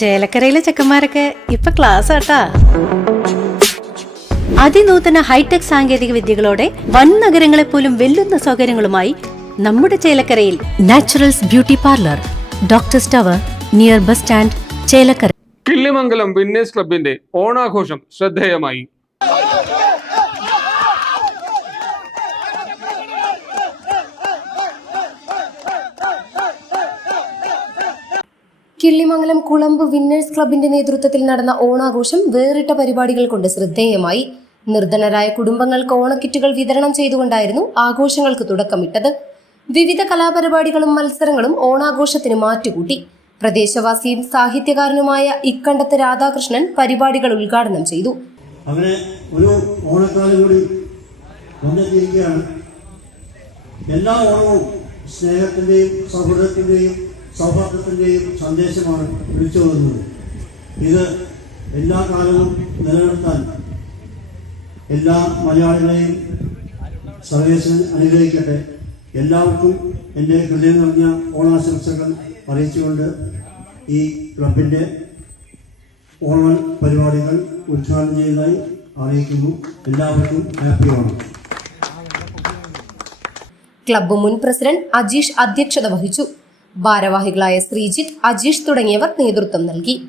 ചേലക്കരയിലെ ചെക്കന്മാരൊക്കെ ഇപ്പൊ ക്ലാസ് ആട്ടാ. അതിനൂതന ഹൈടെക് സാങ്കേതിക വിദ്യകളോടെ വൻ നഗരങ്ങളെ പോലും വെല്ലുന്ന സൗകര്യങ്ങളുമായി നമ്മുടെ ചേലക്കരയിൽ naturals beauty parlour doctor tower near bus stand Chelakkara. Killimangalam winners ക്ലബിന്റെ ഓണാഘോഷം ശ്രദ്ധേയമായി. കിള്ളിമംഗലം കുളമ്പ് വിന്നേഴ്സ് ക്ലബിന്റെ നേതൃത്വത്തിൽ നടന്ന ഓണാഘോഷം വേറിട്ട പരിപാടികൾ കൊണ്ട് ശ്രദ്ധേയമായി. നിർധനരായ കുടുംബങ്ങൾക്ക് ഓണക്കിറ്റുകൾ വിതരണം ചെയ്തുകൊണ്ടായിരുന്നു ആഘോഷങ്ങൾക്ക് തുടക്കമിട്ടത്. വിവിധ കലാപരിപാടികളും മത്സരങ്ങളും ഓണാഘോഷത്തിന് മാറ്റുകൂട്ടി. പ്രദേശവാസിയും സാഹിത്യകാരനുമായ ഇക്കണ്ടത്ത് രാധാകൃഷ്ണൻ പരിപാടികൾ ഉദ്ഘാടനം ചെയ്തു. അങ്ങനെ ഒരു ഓണക്കാലം കൂടി എല്ലാ ഓണവും സ്നേഹത്തിന്റെയും സൗഹൃദത്തിന്റെയും സൗഹാർദ്ദത്തിന്റെയും സന്ദേശമാണ് വിളിച്ചു വന്നത് ഇത് എല്ലാ കാലവും നിലനിർത്താൻ എല്ലാ മലയാളികളെയും സർവേശൻ അനുഗ്രഹിക്കട്ടെ. എല്ലാവർക്കും എന്റെ ഹൃദയം നിറഞ്ഞ ഓണാശംസകൾ അറിയിച്ചുകൊണ്ട് ഈ ക്ലബിന്റെ ഓണം പരിപാടികൾ ഉദ്ഘാടനം ചെയ്തതായി അറിയിക്കുന്നു. എല്ലാവർക്കും ഹാപ്പി ഓണം. ക്ലബ്ബ് മുൻ പ്രസിഡന്റ് അജീഷ് അധ്യക്ഷത വഹിച്ചു. ഭാരവാഹികളായ ശ്രീജിത്ത് അജീഷ് തുടങ്ങിയവർ നേതൃത്വം നൽകി.